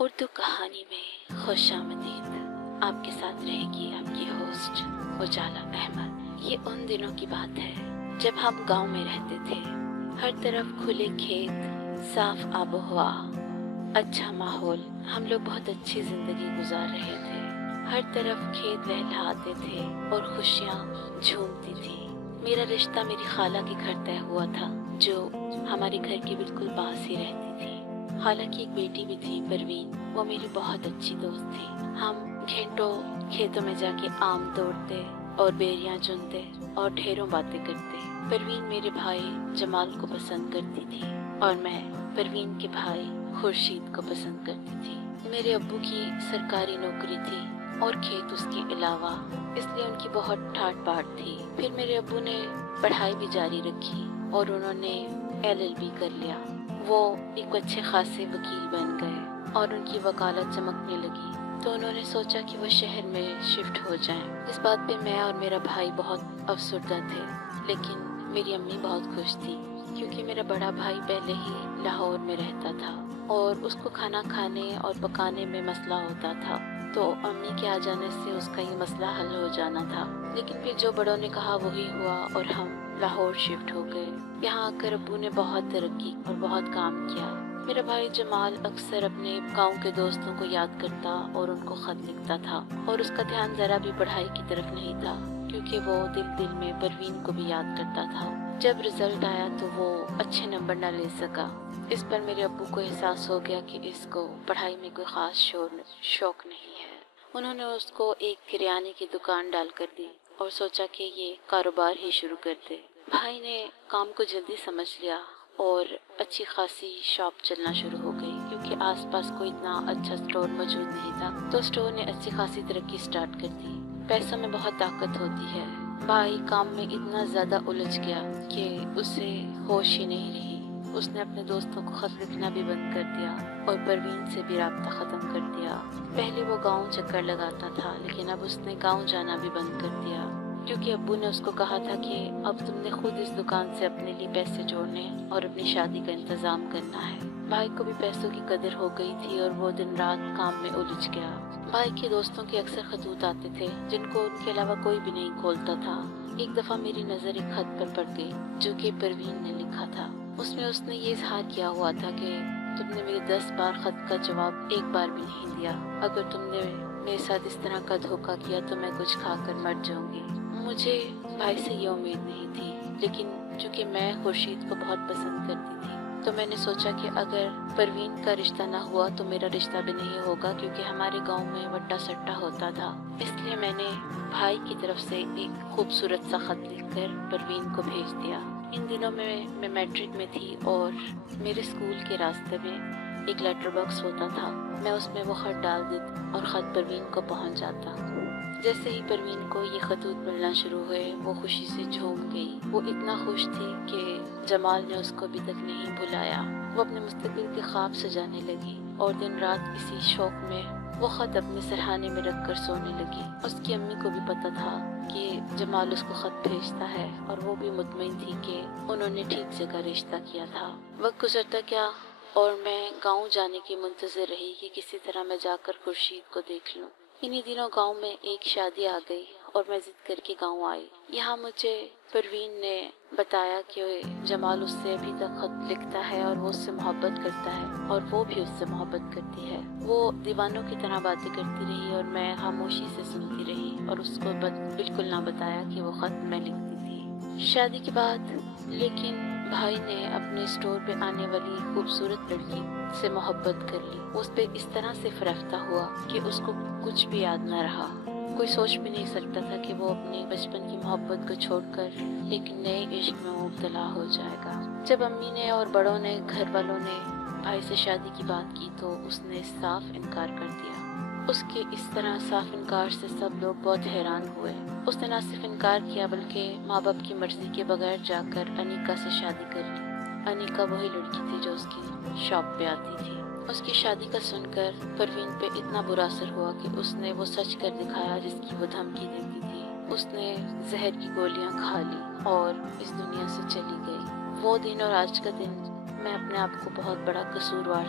اردو کہانی میں خوش آمدید۔ آپ کے ساتھ رہے گی آپ کی ہوسٹ اجالا احمد۔ یہ ان دنوں کی بات ہے جب ہم گاؤں میں رہتے تھے۔ ہر طرف کھلے کھیت، صاف آب و ہوا، اچھا ماحول۔ ہم لوگ بہت اچھی زندگی گزار رہے تھے۔ ہر طرف کھیت لہلہاتے تھے اور خوشیاں جھومتی تھی۔ میرا رشتہ میری خالہ کے گھر طے ہوا تھا، جو ہمارے گھر کے بالکل پاس ہی رہتی تھی۔ خالہ کی ایک بیٹی بھی تھی، پروین۔ وہ میری بہت اچھی دوست تھی۔ ہم گھنٹوں کھیتوں میں جا کے آم توڑتے اور بیریاں چنتے اور ڈھیروں باتیں کرتے۔ پروین میرے بھائی جمال کو پسند کرتی تھی اور میں پروین کے بھائی خورشید کو پسند کرتی تھی۔ میرے ابو کی سرکاری نوکری تھی اور کھیت اس کے علاوہ، اس لیے ان کی بہت ٹھاٹ باٹ تھی۔ پھر میرے ابو نے پڑھائی بھی جاری رکھی اور انہوں نے LLB کر لیا۔ وہ ایک اچھے خاصے وکیل بن گئے اور ان کی وکالت چمکنے لگی، تو انہوں نے سوچا کہ وہ شہر میں شفٹ ہو جائیں۔ اس بات پہ میں اور میرا بھائی بہت افسردہ تھے، لیکن میری امی بہت خوش تھی کیونکہ میرا بڑا بھائی پہلے ہی لاہور میں رہتا تھا اور اس کو کھانا کھانے اور پکانے میں مسئلہ ہوتا تھا، تو امی کے آ جانے سے اس کا یہ مسئلہ حل ہو جانا تھا۔ لیکن پھر جو بڑوں نے کہا وہی ہوا اور ہم لاہور شفٹ ہو گئے۔ یہاں آ کر ابو نے بہت ترقی اور بہت کام کیا۔ میرا بھائی جمال اکثر اپنے گاؤں کے دوستوں کو یاد کرتا اور ان کو خط لکھتا تھا، اور اس کا دھیان ذرا بھی پڑھائی کی طرف نہیں تھا کیونکہ وہ دل میں پروین کو بھی یاد کرتا تھا۔ جب رزلٹ آیا تو وہ اچھے نمبر نہ لے سکا۔ اس پر میرے ابو کو احساس ہو گیا کہ اس کو پڑھائی میں کوئی خاص شوق نہیں ہے۔ انہوں نے اس کو ایک کریانے کی دکان ڈال کر دی اور سوچا کہ یہ کاروبار ہی شروع کر دے۔ بھائی نے کام کو جلدی سمجھ لیا اور اچھی خاصی شاپ چلنا شروع ہو گئی کیونکہ آس پاس کوئی اتنا اچھا سٹور موجود نہیں تھا، تو سٹور نے اچھی خاصی ترقی سٹارٹ کر دی۔ پیسوں میں بہت طاقت ہوتی ہے۔ بھائی کام میں اتنا زیادہ الجھ گیا کہ اسے ہوش ہی نہیں رہی۔ اس نے اپنے دوستوں کو خط لکھنا بھی بند کر دیا اور پروین سے بھی رابطہ ختم کر دیا۔ پہلے وہ گاؤں چکر لگاتا تھا، لیکن اب اس نے گاؤں جانا بھی بند کر دیا کیونکہ ابو نے اس کو کہا تھا کہ اب تم نے خود اس دکان سے اپنے لیے پیسے جوڑنے اور اپنی شادی کا انتظام کرنا ہے۔ بھائی کو بھی پیسوں کی قدر ہو گئی تھی اور وہ دن رات کام میں الجھ گیا۔ بھائی کے دوستوں کے اکثر خطوط آتے تھے جن کو ان کے علاوہ کوئی بھی نہیں کھولتا تھا۔ ایک دفعہ میری نظر ایک خط پر پڑ گئی جو کہ پروین نے لکھا تھا۔ اس میں اس نے یہ اظہار کیا ہوا تھا کہ تم نے میرے 10 بار خط کا جواب ایک بار بھی نہیں دیا۔ اگر تم نے میرے ساتھ اس طرح کا دھوکہ کیا تو میں کچھ کھا کر مر جاؤں گی۔ مجھے بھائی سے یہ امید نہیں تھی، لیکن چونکہ میں خورشید کو بہت پسند کرتی تھی تو میں نے سوچا کہ اگر پروین کا رشتہ نہ ہوا تو میرا رشتہ بھی نہیں ہوگا کیونکہ ہمارے گاؤں میں وٹا سٹا ہوتا تھا۔ اس لیے میں نے بھائی کی طرف سے ایک خوبصورت سا خط لکھ کر پروین کو بھیج دیا۔ ان دنوں میں میٹرک میں تھی اور میرے اسکول کے راستے میں ایک لیٹر باکس ہوتا تھا۔ میں اس میں وہ خط ڈال دیتی اور خط پروین کو پہنچ جاتا۔ جیسے ہی پروین کو یہ خطوط ملنا شروع ہوئے وہ خوشی سے جھوم گئی۔ وہ اتنا خوش تھی کہ جمال نے اس کو ابھی تک نہیں بلایا۔ وہ اپنے مستقبل کے خواب سجانے لگی اور دن رات اسی شوق میں وہ خط اپنے سرہانے میں رکھ کر سونے لگی۔ اس کی امی کو بھی پتا تھا کہ جمال اس کو خط بھیجتا ہے اور وہ بھی مطمئن تھی کہ انہوں نے ٹھیک جگہ رشتہ کیا تھا۔ وقت گزرتا گیا اور میں گاؤں جانے کی منتظر رہی کہ کسی طرح میں جا کر خورشید کو دیکھ لوں۔ انہی دنوں گاؤں میں ایک شادی آ گئی اور میں ضد کر کے گاؤں آئی۔ یہاں مجھے پروین نے بتایا کہ جمال اس سے ابھی تک خط لکھتا ہے اور وہ اس سے محبت کرتا ہے اور وہ بھی اس سے محبت کرتی ہے۔ وہ دیوانوں کی طرح باتیں کرتی رہی اور میں خاموشی سے سنتی رہی اور اس کو بالکل نہ بتایا کہ وہ خط میں لکھتی تھی۔ شادی کے بعد لیکن بھائی نے اپنے اسٹور پہ آنے والی خوبصورت لڑکی سے محبت کر لی۔ اس پہ اس طرح سے فریفتہ ہوا کہ اس کو کچھ بھی یاد نہ رہا۔ کوئی سوچ بھی نہیں سکتا تھا کہ وہ اپنی بچپن کی محبت کو چھوڑ کر ایک نئے عشق میں مبتلا ہو جائے گا۔ جب امی نے اور بڑوں نے، گھر والوں نے بھائی سے شادی کی بات کی تو اس نے صاف انکار کر دیا۔ اس کے اس طرح صاف انکار سے سب لوگ بہت حیران ہوئے۔ اس نے نہ صرف انکار کیا بلکہ ماں باپ کی مرضی کے بغیر جا کر انیکا سے شادی کر لی۔ انیکا وہی لڑکی تھی جو اس کی شاپ پہ آتی تھی۔ اس کی شادی کا سن کر پروین پہ اتنا برا اثر ہوا کہ اس نے وہ سچ کر دکھایا جس کی وہ دھمکی دیتی تھی۔ اس نے زہر کی گولیاں کھا لی اور اس دنیا سے چلی گئی۔ وہ دن اور آج کا دن میں اپنے آپ کو بہت بڑا قصوروار